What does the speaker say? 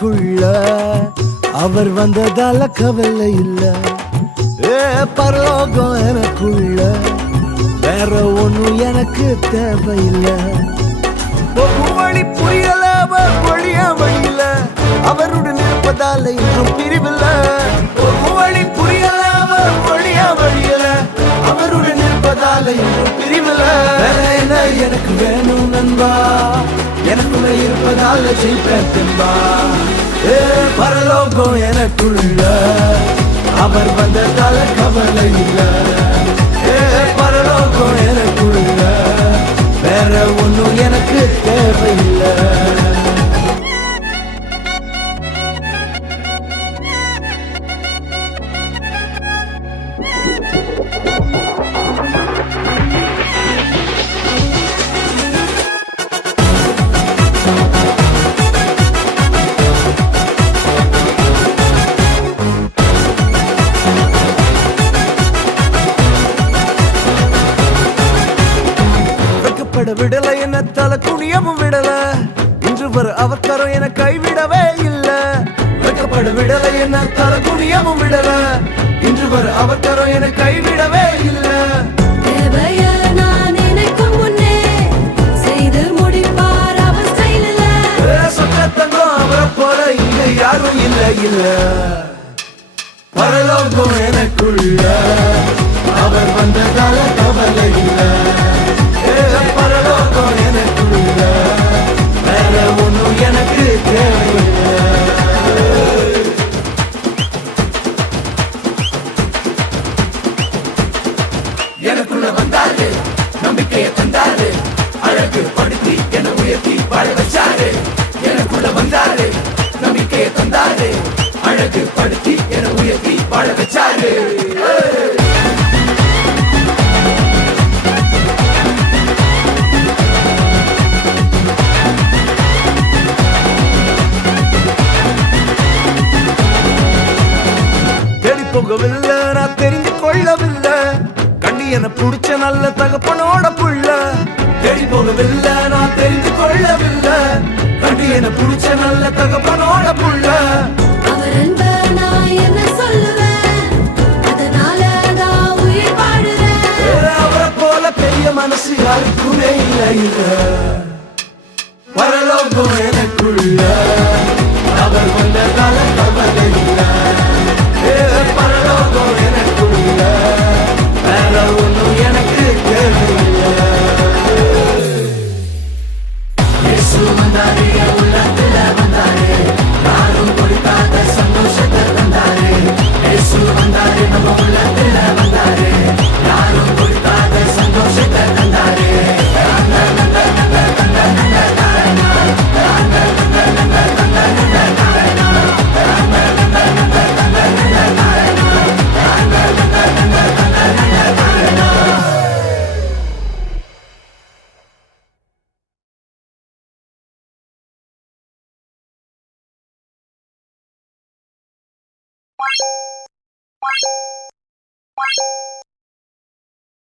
எனக்குள்ள அவர் வந்ததால கவலை இல்ல. பரலோகம் எனக்குள்ள வேற ஒண்ணும் எனக்கு தேவையில்லை. வழி புரியல வழியா வழியில அவருடன் இருப்பதால இன்றும் பிரிவில்ல. வழி புரியல வழியா வழியில அவருடன் இருப்பதால இன்றும் பிரிவில்ல. வேற என்ன எனக்கு வேணும் நண்பா, எனக்குள்ள இருப்பதால ஜெயிப்பேன் தெம்பா. பரலோகம் எனக்குள்ள அவர் வந்ததால கவலை இல்ல. பரலோகம் எனக்குள்ள வேற ஒண்ணும் எனக்கு தேவையில்லை. விடல என்ன தலை குனியவும் விடல, இன்று வர அவக்கரம் என கைவிடவே இல்ல. வெக்கப்பட விடல என்ன தலை குனியவும் விடல, இன்று வர அவக்கரம் என கைவிடவே இல்ல. சொக்கத்தங்கம் அவரை போல இங்க யாரும் இல்ல இல்ல. பரலோகம் எனக்குள்ள அவர் வந்ததால கவலை இல்ல. பரலோகம் எனக்குள்ள வேற ஒண்ணும் எனக்கு தேவையில்லை. எனக்குள்ள வந்தாரு, நம்பிக்கையை தந்தாரு, அழகு படுத்தி என உயர்த்தி வாழ வச்சாரு. எனக்குள்ள வந்தாரு, நம்பிக்கையை தந்தாரு, அழகு படுத்தி என உயர்த்தி வாழ வச்சாரு. போகவில்லை நான் தெரிஞ்சு கொள்ளவில்லை, கண்டி என புடிச்ச நல்ல தகப்பனோட புள்ள. தேடி போகவில்லை நான் தெரிஞ்சு கொள்ளவில்லை, கண்டி என புடிச்ச நல்ல தகப்பனோட புள்ள. அவரை போல பெரிய மனசு யாருக்குமே இல்லை இல்ல. பரலோகம் எனக்குள்ள அவர் வந்ததால கவலை இல்லை. பரலோகம் எனக்குள்ள வேற ஒண்ணும் எனக்கு தேவையில்லை. இயேசு வந்தாரு, உள்ளத்துல வந்தாரு, யாரும் கொடுக்காத சந்தோஷத்தை தந்தாரு. இயேசு வந்தாரு, நம்ம உள்ளத்துல வந்தாரு, யாரும் கொடுக்காத சந்தோஷத்தை தந்தாரு.